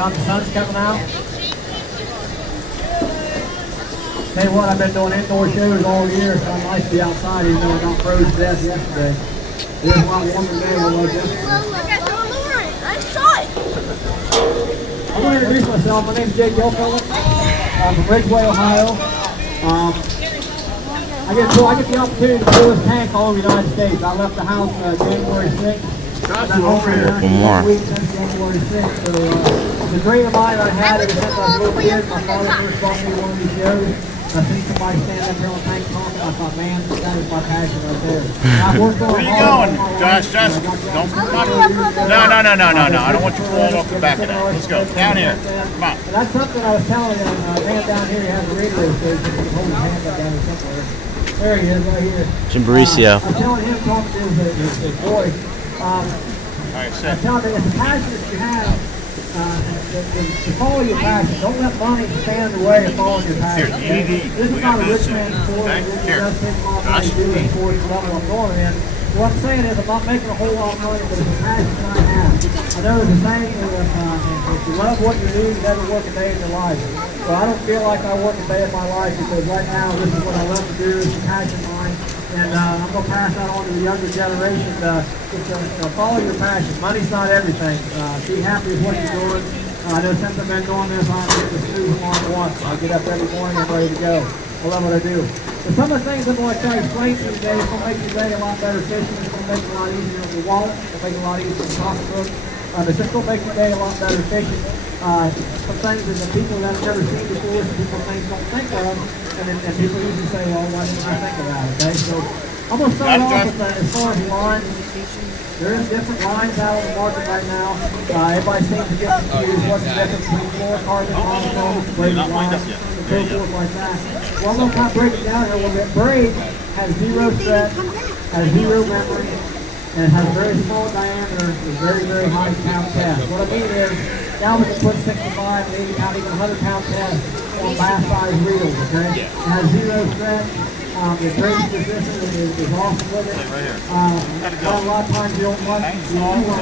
Now the sun's coming out. Tell you what, I've been doing indoor shows all year, so it's nice to be outside even though I got froze to death yesterday. It is one warmer day than it was yesterday. I saw it! I'm going to introduce myself. My name is Gillfillan. I'm from Ridgeway, Ohio. I get the opportunity to pull this tank all over the United States. I left the house January 6th. One more. January 6th. So it's a dream of mine I had ever since I was a little kid. My father first brought me to one of these shows. I seen somebody stand up here on the tank talking. I thought, man, that is my passion right there. Where are you going, Josh? Josh, don't. No. I don't want you falling off the back of that. Let's go. Down here. Come on. And that's something I was telling you. A man down here, he has a radio station. He holds his hand up down here somewhere. There he is, right here. Jim Mauricio. I'm telling him, talking to his voice. I'm telling him, it's a passion that you have. To follow your passion. Don't let money stand in the way of following your passion. Okay? This is not a rich man's sport. It does take a lot of money to do the sport level I'm going in. What I'm saying is I'm not making a whole lot of money, but it's a passion that I have. I know there's a saying that if you love what you do, you never work a day in your life. So I don't feel like I work a day in my life because right now this is what I love to do. It's a passion of mine. And I'm going to pass that on to the younger generation. Follow your passion. Money's not everything. Be happy with what you're doing. I know since I've been doing this, I'm getting the snooze alarm once. I get up every morning and I'm ready to go. I love what I do. But some of the things I'm going to try to explain to you today is going to make your day a lot better fishing. It's going to make it a lot easier on your wallet. It's going to make it a lot easier on your pocketbook. It's just going to make your day a lot better fishing. Some things that the people that I've never seen before, some people things don't think of, and people usually say, oh, why didn't I think about it, okay? So I'm going to start off with as far as lines. There is different lines out on the market right now. Everybody seems to get confused what's the difference between fluorocarbon, monochrome, braided lines, and so forth like that. Well, I'm going to kind of break it down here a little bit. Braid has zero stretch, has zero memory, and it has a very small diameter with very, very high pound test. What I mean is, now we can put 65, 80 pound, even 100 pound tests on bass size reels, okay? It has zero stretch. The braid position is awesome with it. A lot of times you don't want a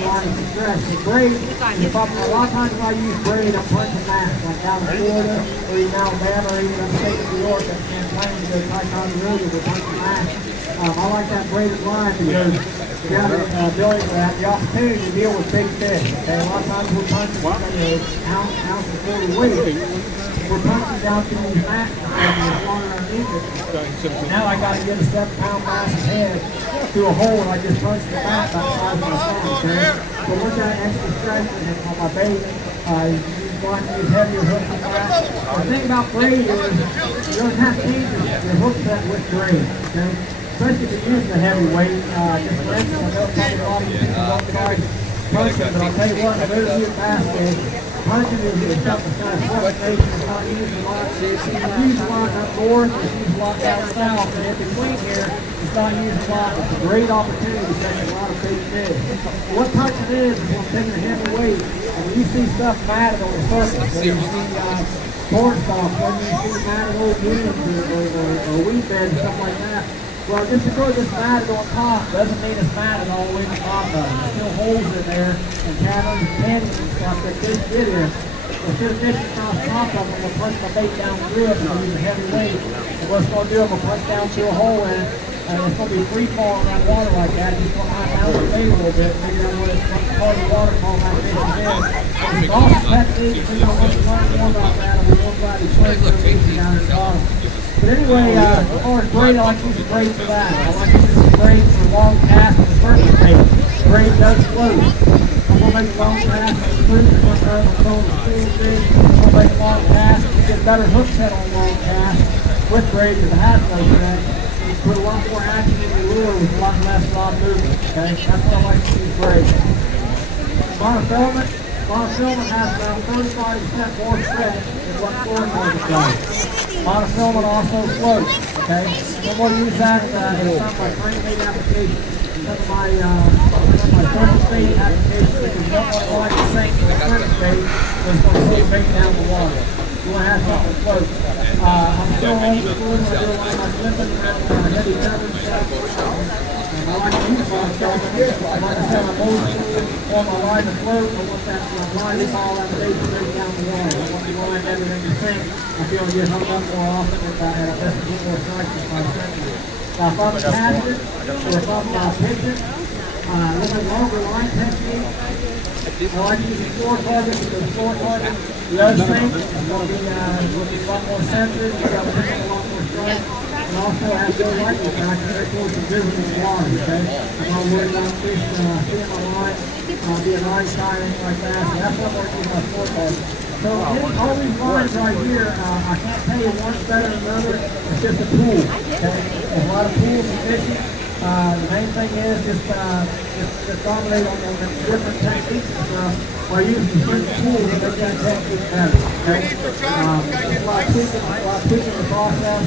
lot of stretch. The braid, a lot of times when I use braid, I'm punching mass, like down in Florida, or even Alabama, or even upstate New York, that can't claim to go Tycoon River with punching mass. I like that braided line because you got the ability for that, the opportunity to deal with big fish. Okay, a lot of times we're punching ounce and 40 weight. We're punching down to these mats and there's water underneath it. Now I got to get a 7-pound bass's head through a hole and I just punched the mat about the size of my thumb. Okay, so with that extra strength on my bait, you want to use heavier hooks and that. The thing about braid is you don't have to change your hook set with braid. Okay. Especially if you're using a heavy weight. Just for instance, I know probably a lot of you people don't try punching, but I'll tell you what, if there's a bass fish, punching is something that's kind of fluctuation. It's not used a lot. It's used a lot up north, it's used a lot down south, and in between here, it's not used a lot. It's a great opportunity to catch a lot of big fish. What punching is when taking a heavy weight, and when you see stuff matted on the surface, when you see corn stalks, when you see matted old beans or wheat beds and stuff like that, well, just because it's matted on top doesn't mean it's matted all the way to the bottom of it. There's still holes in there and caverns and canyons and stuff that fish get in. Instead of fishing across the top of them, I'm going to punch my bait down through it and use a heavy weight. And what it's going to do, I'm going to punch down through a hole in it, and it's going to be free falling around water like that. Just going to high down the bait a little bit. Maybe that's what it's going to call the water falling that fish is in. It's awesome technique. We don't want to learn more about that, and we won't try to explain what it means down in the bottom. But anyway, as far as braid, I like to use braid for that. I like to use braid for long casts and surface bait. Braid does float. I'm going to make long casts and fruit. I'm going to throw the steel fish. I'm going to make long casts. You get better hook set on long casts with braid because it has no stretch. You put a lot more action in your lure with a lot less rod movement. Okay, that's what I like to use braid. Monofilament. Monofilament has about 35% more stretch than what fluorocarbon does. Monofilament also floats, okay? I'm going to use that in some of my crankbait applications, some of my surface bait applications, because you don't want to line the sink with a surface bait that's going to pull the bait down the water. You want to have something that floats. I'm still old school when I do a lot of my flipping and heavy cover stuff. I like to use my stuff. Like I said, I'm old school. On my line to float, I want that line to fall out of the straight down the water. I want the line better than you think. I feel I get hung up more often if I had a best get more strikes with my sentry. Now, if I'm casting or if I'm pitching, a little bit longer line technique, I like using floor targets because floor target does sink. It's going to be a lot more sensitive. You've got to pitch a lot more strikes. And also have good lightning back very close to visible water, okay? I'm not worried about fish seeing my line, being eye shy or anything like that. So that's what I'm going to use my floor target. So all these lines right here, I can't tell you one's better than another. It's just a tool, okay? There's a lot of tools and fishing. The main thing is just dominate on the different techniques and stuff by using certain tools to make that technique better. Okay? There's a lot of tweaking the process,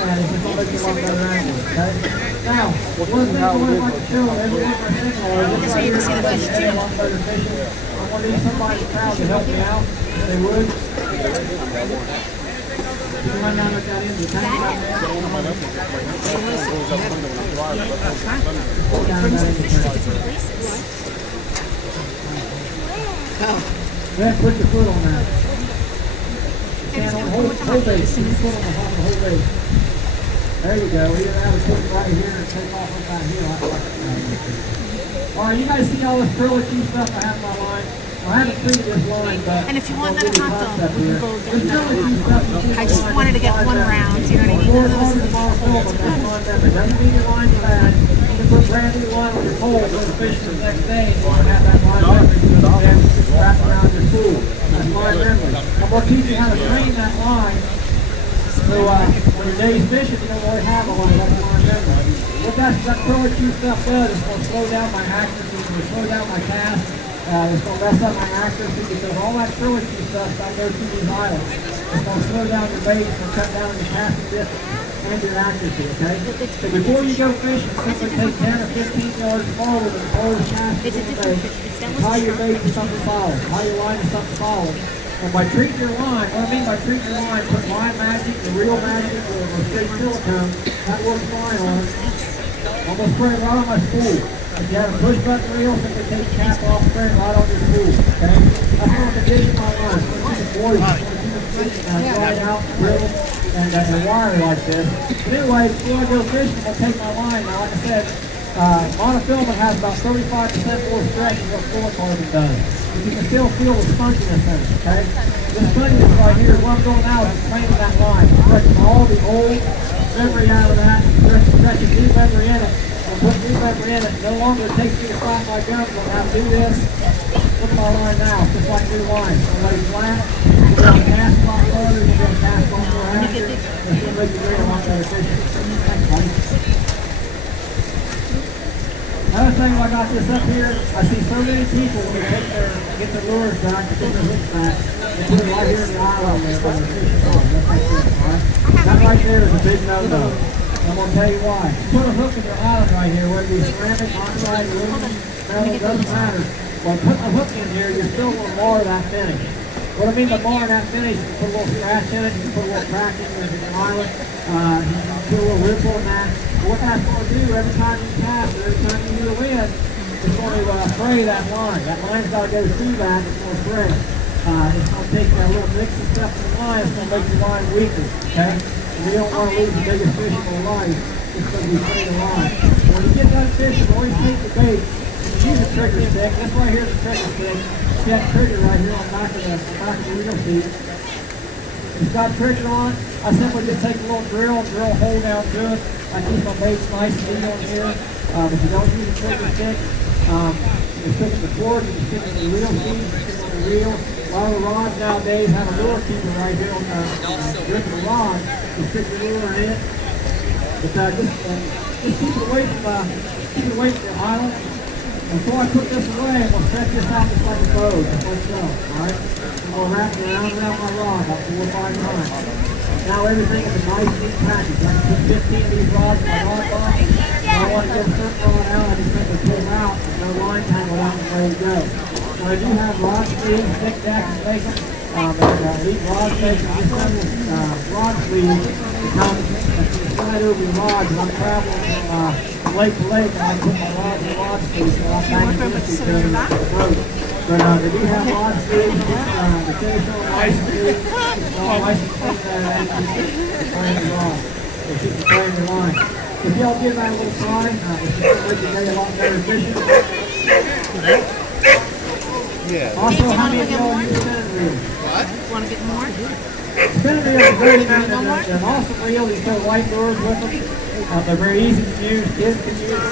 and it's just going to make you a lot better anglers. Okay? Now, one thing I would like to show everyone my signal is this right here. I want to a lot better fishing. I want to need somebody proud to help me out. If they would. You can run down with that in the tank right there. Then put your foot on that. Stand on hold base. Keep your foot on the whole base. There you go. Either that or put it right here and take off with that heel. Alright, you guys see all this trilogy stuff I have in my line? I haven't treated this line, but and if you want another hot dog, we can go get another one. I just wanted to get one round, you know what I mean? It doesn't mean your line's bad. You can put brand new line on your pole, go to fish the next day, and you can have that line wrapped around your pool. That's line memory. I'm going to teach you how to train that line. So when your day's fishing, you don't really have a lot of that line memory. What that curly Q stuff does is going to slow down my accuracy, it's going to slow down my cast. It's going to mess up my accuracy because all that trilogy stuff that goes through these islands. It's going to slow down your bait, it's going to cut down your casting distance and your accuracy, okay? So before you go fishing, simply take 10 or 15 yards forward and pull the casting in the bait. Tie your bait to something solid. Tie your line to something solid. And by treating your line, what I mean by treating your line, put line magic, the real magic, or straight silicone, that works fine on it. I'm going to spray it right on my spool. If you have a push button reel, simply take the cap off, spray it right on your spool, okay? That's not the condition of my line. It's going to keep it moist, it's going to keep it fishing, dried out, brittle, and wiry like this. But anyway, before I go fishing, I'm going to take my line. Now, like I said, monofilament has about 35% more stretch than what fluorocarbon does. But you can still feel the sponginess in it, okay? This sponginess right here, what I'm doing now is training that line. I'm stretching all the old memory out of that, stretching new memory in it. Put new memory in it. No longer it takes me to find my gums. I'm going to have to do this. Look at my line now. Just like new line. I'm going to lay flat. You're going to cast a lot harder. You're going to cast a lot more accurate. It's going to make you really a lot better fishing. Thanks, buddy. Another thing, I got this up here. I see so many people when they get their lures back, to get their hooks back, they put it right here in the island there where they're fishing on. That's like this, all right? That right there is a big no-no. I'm going to tell you why. Put a hook in your island right here, whether it's ceramic, oxide, aluminum, metal, doesn't matter. But putting a hook in here, you're still going to mar that finish. What I mean by marring that finish, you can put a little scratch in it, you can put a little crack in your island, you can put a little ripple in that. What that's going to do, every time you cast or every time you do a wind, it's going to fray that line. That line's got to go through that, it's going to fray. It's going to take that little mix of stuff in the line, it's going to make your line weaker, okay? We don't want to lose the biggest fish in our life just because we play the line. When you get done fishing, always take the bait. Use a trigger stick. This right here is a trigger stick. See that trigger right here on the back of the reel seat. It's got a trigger on it. I simply just take a little drill a hole down through it. I keep my baits nice and neat on here. If you don't use a trigger stick, you stick it in the cord, you stick it in the reel seat, you stick it on the reel. A lot of the rods nowadays have a lure keeper right here on the grip of the rod. You stick your lure in it. But just keep it away from the island. Before I put this away, I'm going to stretch this out just like a bow, just like so. Alright? I'm going to wrap it around my rod about 4 or 5 times. Now everything is a nice neat package. I can put 15 of these rods in my rod box. If I want to get a certain rod out, I just simply pull them out. There's no line tangle out and ready to go. Now I do have rod sleeves, thick deck and bacon. These rod sleeves are just little rod sleeves that come slide over the rods. I'm traveling from from lake to lake, and I put my rods and rod speed, so I'm banging this each other on the boat. But they do have rod speed, the fish on license speed, all license speed, and just playing the rod. So keep playing the line. If y'all give that a little try, it's going to make you get a lot better fishing. Yeah. Also, how many of y'all use spinning reel? What? Want to get more? Spinning reel is very nice. An awesome reel. You put white lures with them. They're very easy to use. Kids can use them.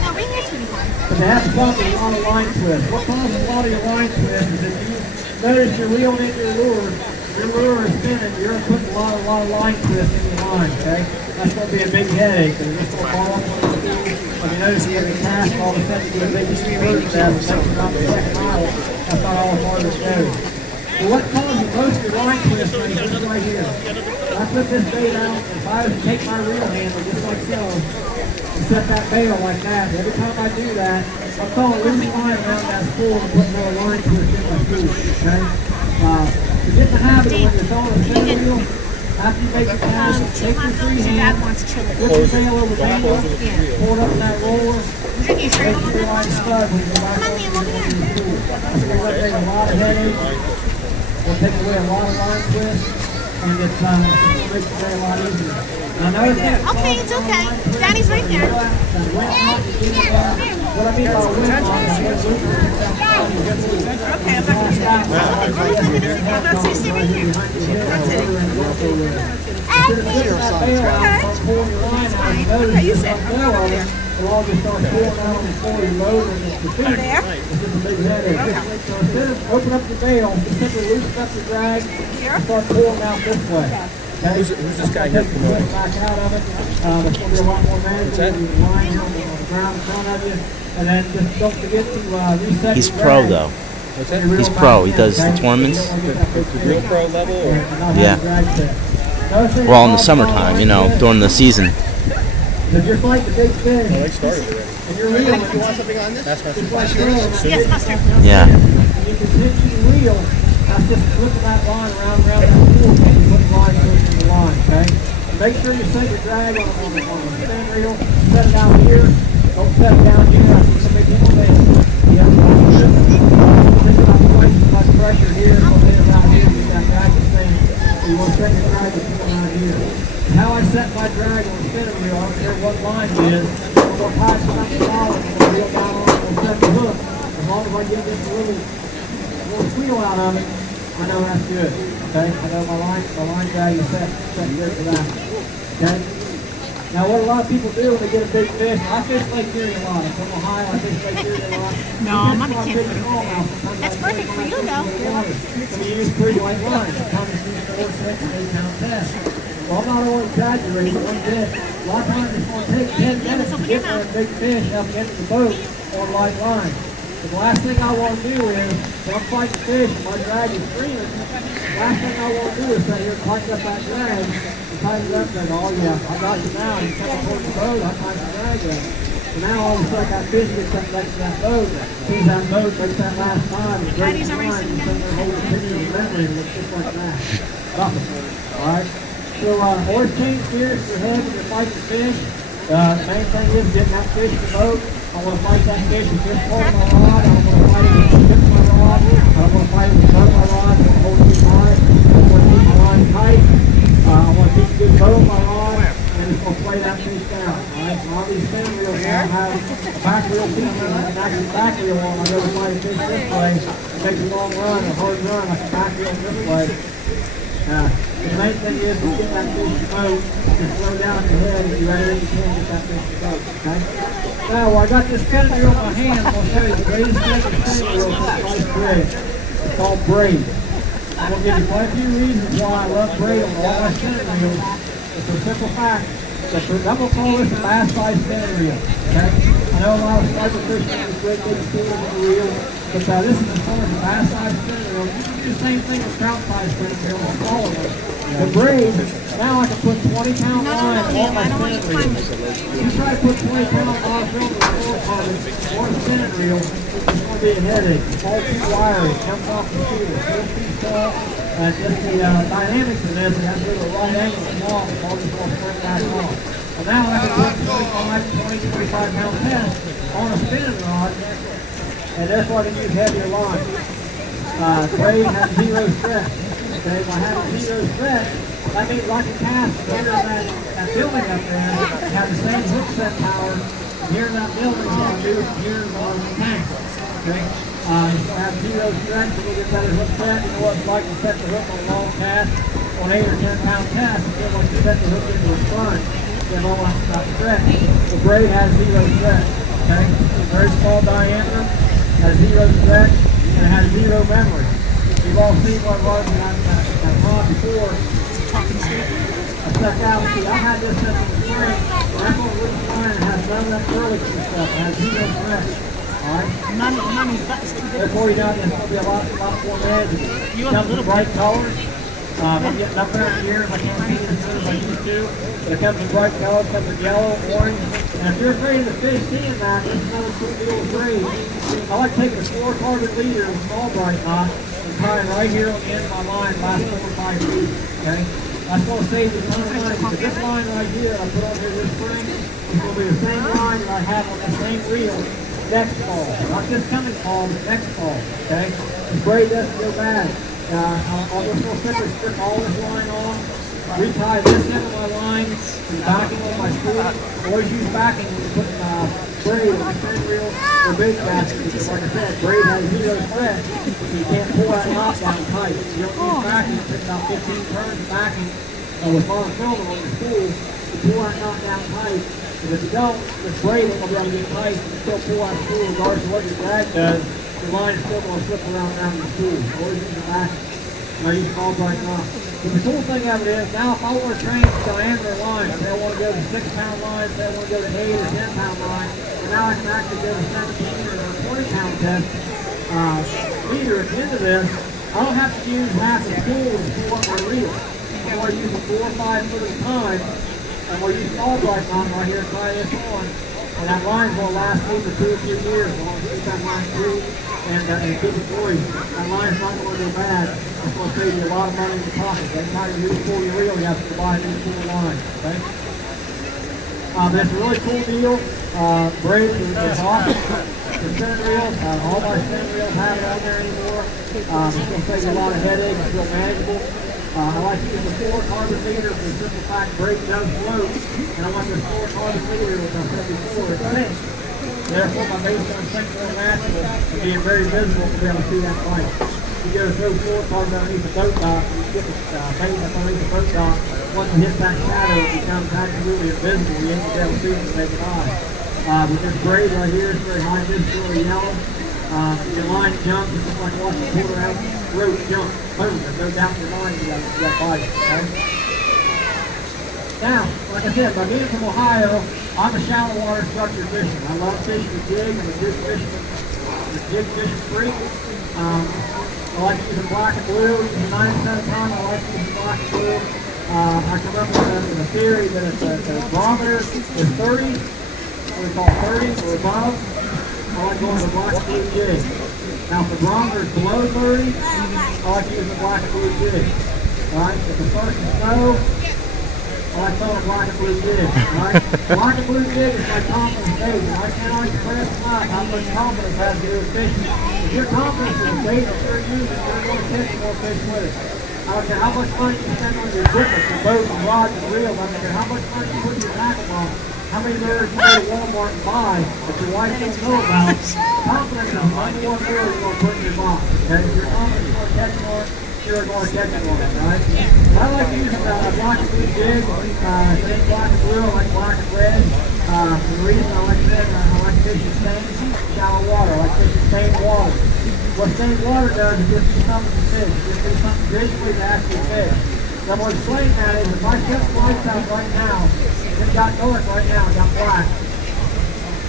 No, bring your TV home. But they have to come with a lot of line twists. What causes a lot of your line twists is if you notice you're reeling in your lure is spinning, you're putting a lot of line twists in your line, okay? That's going to be a big headache. It's just going to fall off on the speed. When you notice you have a cast, all of a sudden you get a big bird nest, and that's about the second mile. That's not all as hard as it goes. Well, what causes most of your line twists is this right here. When I put this bait out, if I was to take my reel handle just like so, and set that bail like that, every time I do that, I'm throwing a loose line around that spool and putting no line twist in my food, okay? To get the habit of when you're throwing a spinning reel, after you make your cast, take your free hand, put your bail over the bail, pull it up in that roller, make sure your line stud when you go back up to the pool. That's going to take a lot of headache. It'll take away a lot of line twists, and it's going to make it very a lot easier. Now, another thing. Okay, it's okay. Daddy's right there. What I mean by wind knot is Okay, I'm back to the stay right here. Okay, you said I'm over there. It'll all just start pouring out before you load and it's the fish. It's just a big headache. So instead of open up the bail, just simply loosen up the drag and start pouring out this way. Okay? Who's this guy here? Back out of it. There's going to be a lot more manageable. You can line here on the ground in front of you. And then just don't forget to reset He's your pro drag. though. He's pro. He does the tournaments. Real pro level? Or? Yeah. Well, in the summertime, you know, during the season. So just like the big fish, I started already. and you're reeling, You want something on this? That's my just like yours, Yes, Buster. Yeah. and you can pinch and reel, that's just flipping that line around that pool and you put the line in the line, okay? Make sure you set your drag on the spin reel, set it out here, don't set it down here, that's a big innovation. You have to think about twice as much pressure here, so hit it out here, you got drag the same. So you want to set your drag to come out here. How I set my drag on the spinning reel, I don't care what line it is, I'm going to pass it up the ball and I'm going to reel down on it and set the hook. As long as I get this little squeal out of it, I know that's good. Okay? I know my line drag is set good for that. Okay? Now what a lot of people do when they get a big fish, I fish Lake Erie a lot. I'm from Ohio, I fish Lake Erie a lot. No, Mommy can't put it there. That's perfect for you though. So you use pretty white lines. Sometimes you use 4, 6, and 8 pound test. Well, I'm not always exaggerating one bit. A lot of times it's going to take 10 minutes to get a big fish up into the boat on light line. But the last thing I want to do is, if I'm fighting fish and my drag is streaming, the last thing I want to do is sit here and tighten up that drag and tighten it up and go, oh yeah, I got you now. You come up towards the boat, I tighten the drag up. So now all of a sudden that fish gets up next to that boat, sees that boat, makes that last time, and breaks the line, and sends their whole picture of memory, and it's just like that. Alright? So always change gears for your head when you're fighting fish. The main thing is getting that fish in the boat. I want to fight that fish with just pulling my rod. I don't want to fight it with just my rod. I don't want to fight it with both my rods. I want to hold it high. I want to keep my line tight. I want to keep a good bow on my rod. And it's going to play that fish down. Alright? So all these spin reels now have a back reel feature. And actually back reel on. I go to fight a fish this way. It makes a long run, a hard run. I can back reel this way. The main thing is to get that fish in the boat, just slow down your head if you're ready, you can get that fish in the boat, okay? Now, I got this spinning reel in my hand, I'm going to show you the greatest spinning reel for slice braid. It's called braid. I'm going to give you quite a few reasons why I love braid on all my spinning reels. It's a simple fact. I'm going to call this a bass size spinning reel, okay? I know a lot of slicer fishing is great big spoons in the reel, but this is as far as a bass size spinning reel. You can do the same thing with trout size spinning reel on all of them. The braid, now I can put 20-pound line on my spinning reel. If you try to put 20-pound line film with a or a spinning reel, it's going to be a headache. It's all too wiry. It comes off the shooter. It's too tall. Just the dynamics of this, it has to be the right angle to come off. It's all just going to sprint back off. A So now I can put 25 pound test on a spinning rod, and that's why they use heavier line. Braid has zero stretch. Okay, by having zero stretch, that means I can cast here in that building up there, have the same hook set power here in that building as you do here on the tank. Okay, have zero stretch, a little bit better hook set. You know what it's like to set the hook on a long cast, on 8 or 10 pound cast. You feel like you set the hook into a sponge. You have all that stretch. The braid has zero stretch. Okay, very small diameter, has zero stretch, and it has zero memory. You've all seen what rods I've drawn before. I stuck out. See, I had this up in the spring. That's what wood line. It has none of that curly stuff. It has zero stretch. Alright? That's too big. Before you done, it's going to be a lot more magic. You have a little bright colors. I'm getting up there in years. I can't see it as good as I used to. But it comes in bright colors. It comes in yellow, orange. And if you're afraid of the fish seeing that, this is another cool deal with braid. I like taking a 4-carbon leader with a small bright knot and tying right here on the end of my line, last 4 or 5 feet. Okay? That's going to save you a ton of money. Because this line right here I put on here this spring is going to be the same line that I have on the same reel next fall. Not this coming fall, but next fall. Okay? The braid doesn't go bad. I'll just go simply strip all this line off, retie this end of my line to the backing of my spool. Always use backing when you're putting braid on the spin reel or bait basket, because like I said, braid has zero stretch, so you can't pull that knot down tight. You don't use backing, you take about 15 turns of backing with monofilament on the spool to pull that knot down tight. And if you don't, this braid ain't going to be able to get tight. You still pull that spool regardless of what your drag does. The line is still going to slip around the spool. Always use the backing. I use small bright knot. But the cool thing of it is, now if I want to train diameter lines, if I want to go to 6-pound lines, if I want to go to 8 or 10-pound lines, and now I can actually go to 17 or 20-pound test leader at the end of this, I don't have to use half the spool to pull up my reel. I'm going to use 4 or 5 foot at a time. I'm going to use small bright knot right here and try this on. And that line's going to last me for 2 or 3 years. I'm going to keep that line free and keep it free. That line's not going to go bad. It's going to save you a lot of money in your pocket. Every time you pull your reel, you have to buy a new spool line. Okay? That's a really cool deal. Braid is awesome. The spinning reels, all my spinning reels have it on there anymore. It's going to save you a lot of headaches. It's real manageable. I like to use the 4-carbon leader for the simple fact braid does float. And I want this 4-carbon leader, which I said before, it sinks. Therefore, my base going to sink more natural and being very visible to be able to see that bite. You go throw 4-carbon underneath the boat dock, and you get the bait up underneath the boat dock. Once you hit that shadow, it becomes absolutely invisible. You ain't going to be able to see it with the naked eye. With this braid right here, it's very high visibility yellow. Your line jumps, it's just like watching a quarter-ounce rope jump. Boom, there's no doubt in your mind you got bite. Okay? Now, like I said, by being from Ohio, I'm a shallow water structured fisherman. I love fishing with jig. I'm a jig fishing freak. I like using black and blue. Using 9% of the time, I like using black and blue. I can remember the theory that if the barometer is 30, what we call 30 or above, I like going to the black and blue jig. Now, if the barometer is below 30, I like using the black and blue jig. Alright, if the first is snow, I like throwing a black and blue jig. Alright, black and blue jig is my confidence gauge. I cannot express enough how much confidence has to do with fishing. If your confidence is the bait that you're using, you're going to catch more fish with it. I don't care how much money you spend on your equipment, your boat, and rods, and reels. I don't care how much money you put in your tackle box. How many lures you go to Walmart and buy that your wife don't know about. Confidence is the number one lure you're going to put in your box. Okay? If you're confident you're going to catch one, you're going to catch one, right? I like using a black and blue jig. Same black and blue, I like black and red. The reason I like that, I like fishing stained shallow water. I like fishing stained water. What stained water does is gives you something to fish. It gives you something visually to actually fish. So I'm going to explain that is if I set the lights out right now, it's got dark right now, it got black.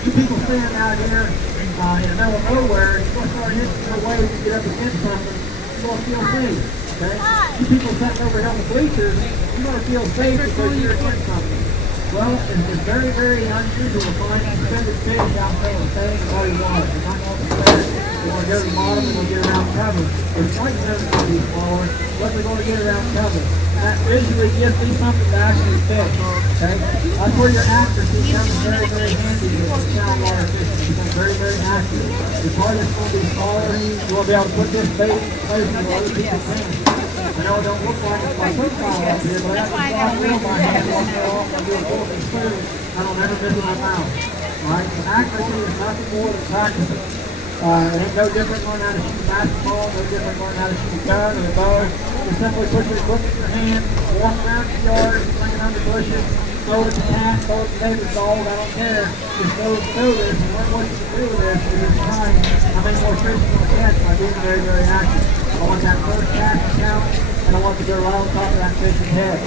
You people standing out here in the middle of nowhere, you're going to start hitting your waves to get up against something, you're going to feel safe. Okay? You people sitting over here on the bleachers, you're going to feel safe because you're against something. Well, it's very, very unusual to find suspended fish out there in stained muddy water. They're not going to suspend. They're going to go to the bottom and they'll get around cover. Their flight zones will be smaller, but they're going to get around cover. that visually gives me something to actually fish. Okay? That's where your accuracy comes very, very handy with saltwater fishing. It becomes very, very accurate. The target's going to be smaller. You will be able to put this bait in places where other people can't. I know it don't look like it's my football up here, but I have to feel my hand once in a while. I do a little bit clear. I don't ever miss my mouth. Alright? So accuracy is nothing more than practicing. It ain't no different learning how to shoot a basketball, no different learning how to shoot a gun or a bow. You simply put your equipment in your hand, walk around the yard, swing it under bushes, throw it at the cat, throw it at the neighbor's dog, I don't care. Just know this and learn what you can do with this and just try how many more fish you can catch by being very, very active. I want that first cast to count, and I want to go right on top of that fish's head.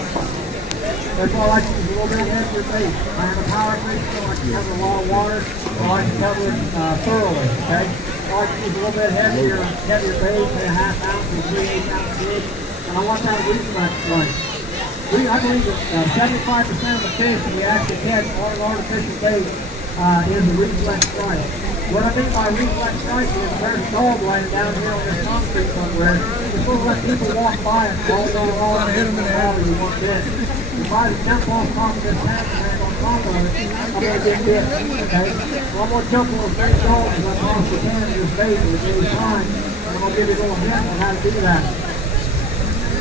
That's why I like to use a little bit of heavier bait. I am a power fish, so I like to cover a lot of water, so I like to cover it thoroughly, okay? I like to use a little bit heavier bait, say a half ounce or 3/8 ounce bait, and I want that reflex strike. I believe that 75% of the fish that we actually catch on an artificial bait is a reflex strike. What I mean by reflex strike is there's a dog laying down here on this concrete somewhere. You're supposed to let people walk by it all day long and hit them in the head you want dead. If I just jump off top of this house and land on top of it, I'm going to get bit, okay? So I'm going to jump on as many dogs as I possibly can in this bait at any time, and I'm going to give you a little hint on how to do that.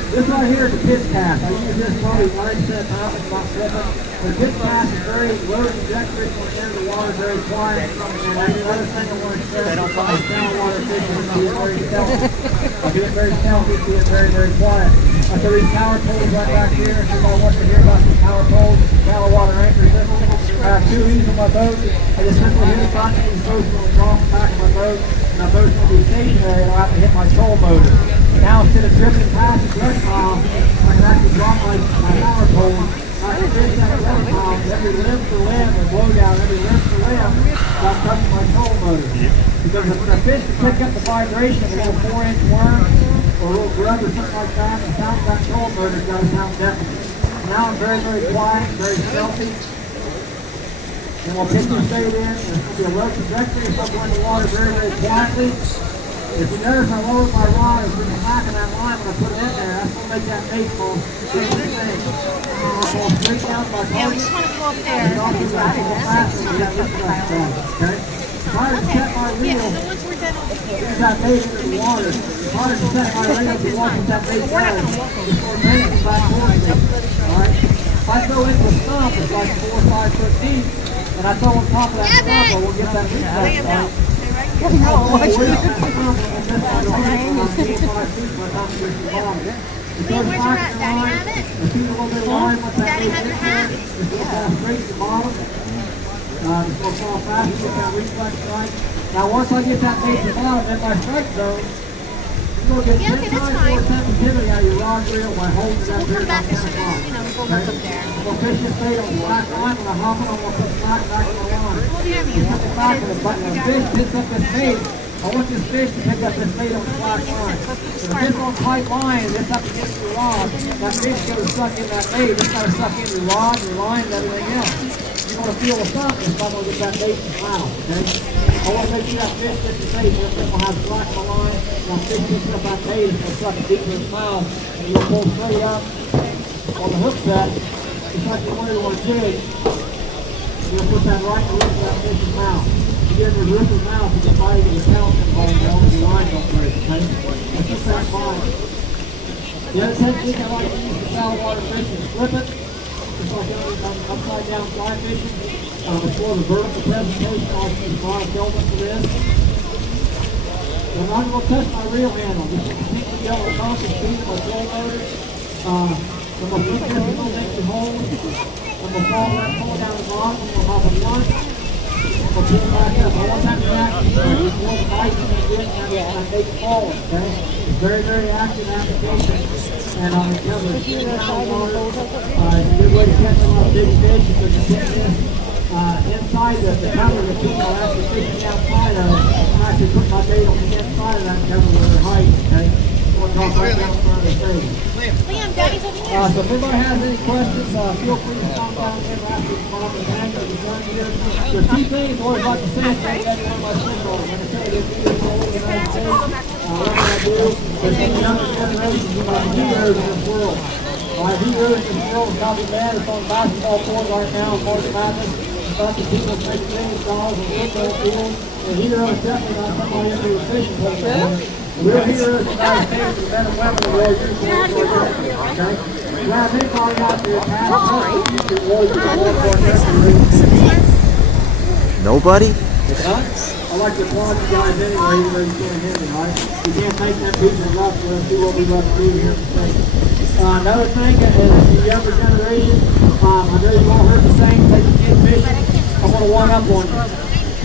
This right here is a pitch cast. I use this probably 90% of the time, it's about flipping. But a pitch cast is very low trajectory on the end of the water, very quiet. And the other thing I want to stress is by saltwater fishing is being very stealthy. I do it very stealthy, being very, very quiet. I saw these power poles right back here. If anybody wants to hear about these power poles, shallow water anchor system. I have 2 of these on my boat. I just simply hit the button, these boats will drop the back of my boat, and my boat's going to be stationary, and I'll have to hit my troll motor. Now instead of drifting past the direct pile, I can actually drop my power pole. I can fish that direct pile every limb for limb and blow down every limb for limb without touching my troll motor. Because if a fish can pick up the vibration of a little 4-inch worm or a little grub or something like that, the sound of that troll motor's got to sound deafening. Now I'm very, very quiet, very stealthy. And we'll pitch the bait in. There's going to be a low trajectory, so I'm going in the water very, very quietly. If you notice I lowered my rod as we're smacking that line when I put it in there, that's going to make that bait fall straight to the thing. I'll fall straight down to my target. Yeah, we just want to go up there. And I'll do that a little faster than that reflex strike, okay? If I were to set my reel, use that bait into the water. If I were to set my reel to watch what that bait does, it's going to bring it back towards me, alright? If I throw into a stump, it's like 4 or 5 foot deep, and I throw on top of that stump, I will get that reflex strike. If you notice I lower Now once I get that bait to the bottom in my strike zone, you're going to get 10 times more sensitivity out of your rod reel by holding it up here about 10 o'clock. I'm going to fish this bait on the slack line. When I hop it, I'm going to put slack back on the line. You put the back of the button. When the fish picks up this bait, I want this fish to pick up this bait on the slack line. If the fish on tight line and it's up against your rod, that fish is going to suck in that bait. It's going to suck in your rod, your line, and everything else. You're going to feel the suck, it's not going to get that bait to smile, okay? I want to make sure that fish gets the bait. This fish will have slack on the line. That fish picks up that bait, it's going to suck it deep in its mouth, and you'll pull straight up on the hook set. It's like you want it on a jig. You'll put that right in the roof of that fish's mouth. You get in the roof of his mouth, you can bite it with a calcium ball down and your line don't break, okay? That's just that fine. The other technique I like to use for saltwater fishing is flip it. Just like upside down fly fishing. It's more of a vertical presentation. I'll use monofilament for this. I'm not going to touch my reel handle. Just continue to go at a constant speed of my troll motor. I'm going to flick this little dinky hole. I'm going to follow that pole down the bottom. I'm going to hop it once. I'm going to pull it back up. I want that to act just more tight than it did and I make it forward, okay? It's very, very active application. And on the cover, it's a good way to catch a lot of big fish because you get this inside the cover that people are actually fishing outside of. I'm actually putting my bait on the inside of that cover where they're hiding, okay? So it's all right down in front of the face. Liam, Daddy's over there. So if anybody has any questions, feel free to stop down there and ask your mom and dad or your son here. The key thing is always like to say is that every one of my signals, when I say this video all over the United States, what I do, there's any younger generations who are heroes in this world. He really is thrilled to copy that. It's on the basketball court right now in March Madness. About the people making millions of dollars in football field. And he is definitely not somebody into the fishing place. We're here as a guy standing for the men and women of the Warriors. Okay? We have anybody out there passionate Warriors Nobody? I like to applaud you guys anyway, even though you can't hear me, right? You can't take that piece of rough with us, do what we love to do here in the state. Another thing is the younger generation, I know you all heard the saying, take your kid fishing. I want to one up on you.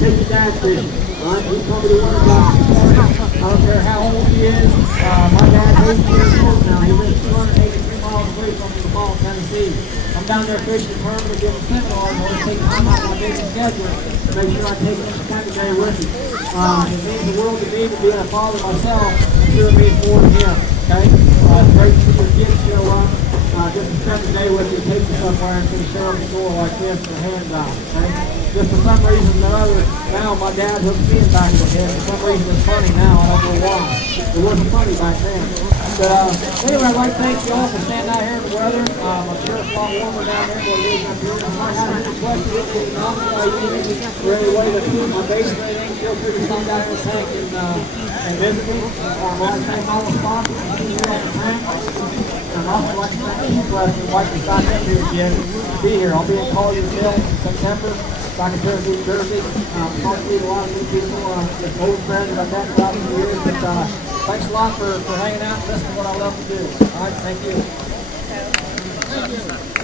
Take your dad fishing, right? He's probably the one about I don't care how old he is. My dad's 80 years old now. He lives 283 miles away from the ball in Tennessee. I'm down there fishing permanently, giving seminars. I want to take time out of my busy schedule to make sure I take this kind of day with me. It means the world to me to being a father myself. I'm sure it means more to him. Okay? It's great to see your kids show up. Just to spend the day with you, take you somewhere and can share a store like this with hands out. Okay? Just for some reason or another, now my dad hooks me back with him. For some reason it's funny now. I don't know why. It wasn't funny back then. But anyway, I'd like to thank you all for standing out here in the weather. I'm sure it's a lot warmer down there than it is up here. If I have any questions, or any way to keep my base rating, feel free to come down to the tank and visit me. I'd like to thank all the sponsors for being here on the tank. And I'd also like to thank Pequest for inviting me back up here again to be here. I'll be in Collierville in September. Back in New Jersey. Talked to a lot of new people, just old friends that I've met throughout the years. But thanks a lot for hanging out and listening to what I love to do. All right, thank you.